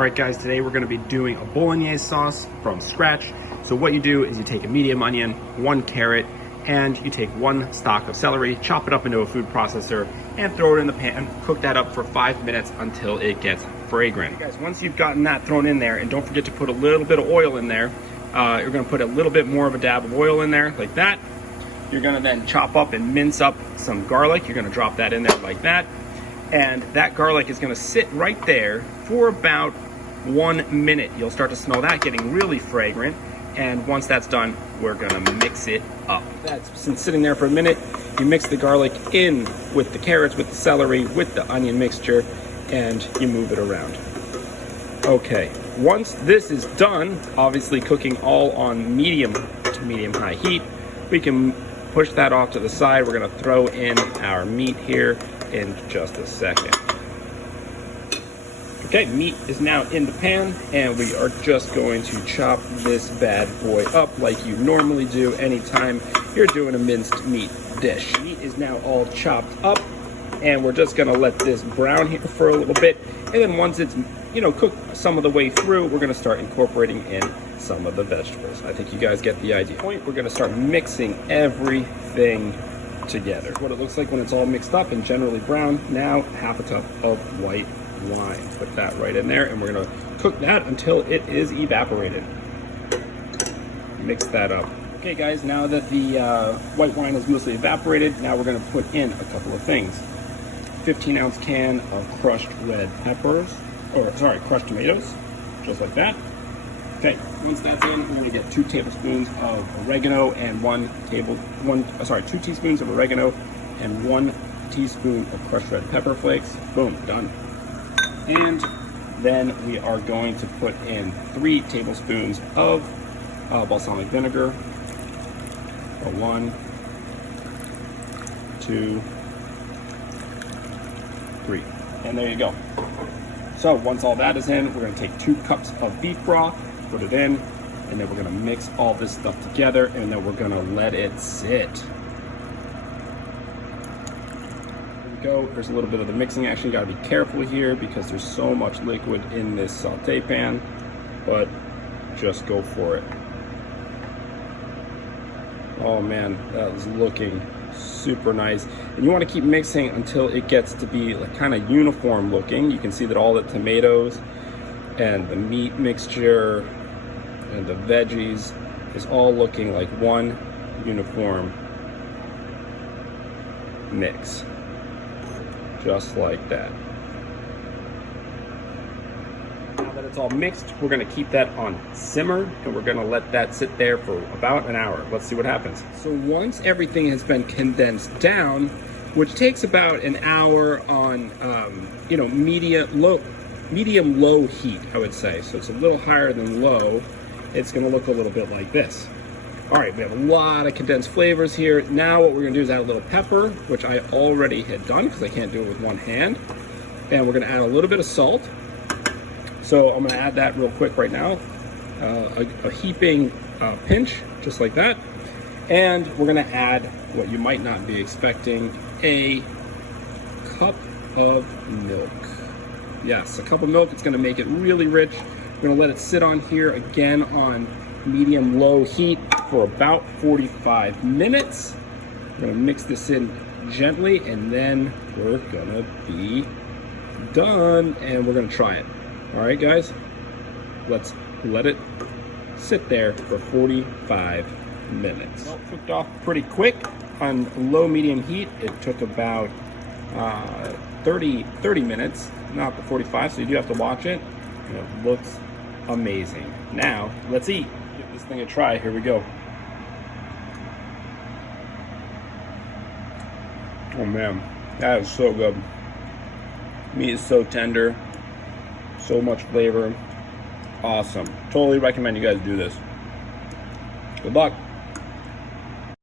All right guys, today we're gonna be doing a Bolognese sauce from scratch. So what you do is you take a medium onion, 1 carrot, and you take 1 stalk of celery, chop it up into a food processor, and throw it in the pan. Cook that up for 5 minutes until it gets fragrant. Guys, once you've gotten that thrown in there, and don't forget to put a little bit of oil in there, you're gonna put a little bit more of a dab of oil in there, like that. You're gonna then chop up and mince up some garlic. You're gonna drop that in there like that. And that garlic is gonna sit right there for about 1 minute. You'll start to smell that getting really fragrant. And once that's done, we're gonna mix it up. That's been sitting there for a minute. You mix the garlic in with the carrots, with the celery, with the onion mixture, and you move it around. Okay, once this is done, obviously cooking all on medium to medium high heat, we can push that off to the side. We're gonna throw in our meat here in just a second. Okay, meat is now in the pan, and we are just going to chop this bad boy up like you normally do anytime you're doing a minced meat dish. Meat is now all chopped up, and we're just gonna let this brown here for a little bit, and then once it's cooked some of the way through, we're gonna start incorporating in some of the vegetables. I think you guys get the idea. We're gonna start mixing everything together. What it looks like when it's all mixed up and generally brown. Now, half a cup of white wine. Put that right in there, and we're gonna cook that until it is evaporated. Mix that up. Okay guys, now that the white wine is mostly evaporated, now we're gonna put in a couple of things. 15-ounce can of crushed red peppers, crushed tomatoes, just like that. Okay, once that's in, we're gonna get 2 tablespoons of oregano and 2 teaspoons of oregano and 1 teaspoon of crushed red pepper flakes. Boom, done. And then we are going to put in 3 tablespoons of balsamic vinegar. 1, 2, 3. And there you go. So once all that is in, we're going to take 2 cups of beef broth, put it in, and then we're going to mix all this stuff together, and then we're going to let it sit. Go. There's a little bit of the mixing action. You got to be careful here because there's so much liquid in this saute pan, but just go for it. Oh man, that is looking super nice. And you want to keep mixing until it gets to be like kind of uniform looking. You can see that all the tomatoes and the meat mixture and the veggies is all looking like one uniform mix. Just like that. Now that it's all mixed, we're gonna keep that on simmer, and we're gonna let that sit there for about an hour. Let's see what happens. So once everything has been condensed down, which takes about an hour on medium low heat, I would say. So it's a little higher than low. It's gonna look a little bit like this. All right, we have a lot of condensed flavors here. Now what we're gonna do is add a little pepper, which I already had done because I can't do it with one hand. And we're gonna add a little bit of salt. So I'm gonna add that real quick right now. A heaping pinch, just like that. And we're gonna add what you might not be expecting, a cup of milk. Yes, a cup of milk. It's gonna make it really rich. We're gonna let it sit on here again on medium low heat for about 45 minutes. We're gonna mix this in gently, and then we're gonna be done, and we're gonna try it. All right, guys, let's let it sit there for 45 minutes. Well, it cooked off pretty quick on low medium heat. It took about 30 minutes, not the 45, so you do have to watch it. And it looks amazing. Now, let's eat. Give this thing a try. Here we go. Oh man, that is so good. Meat is so tender, so much flavor. Awesome. Totally recommend you guys do this. Good luck.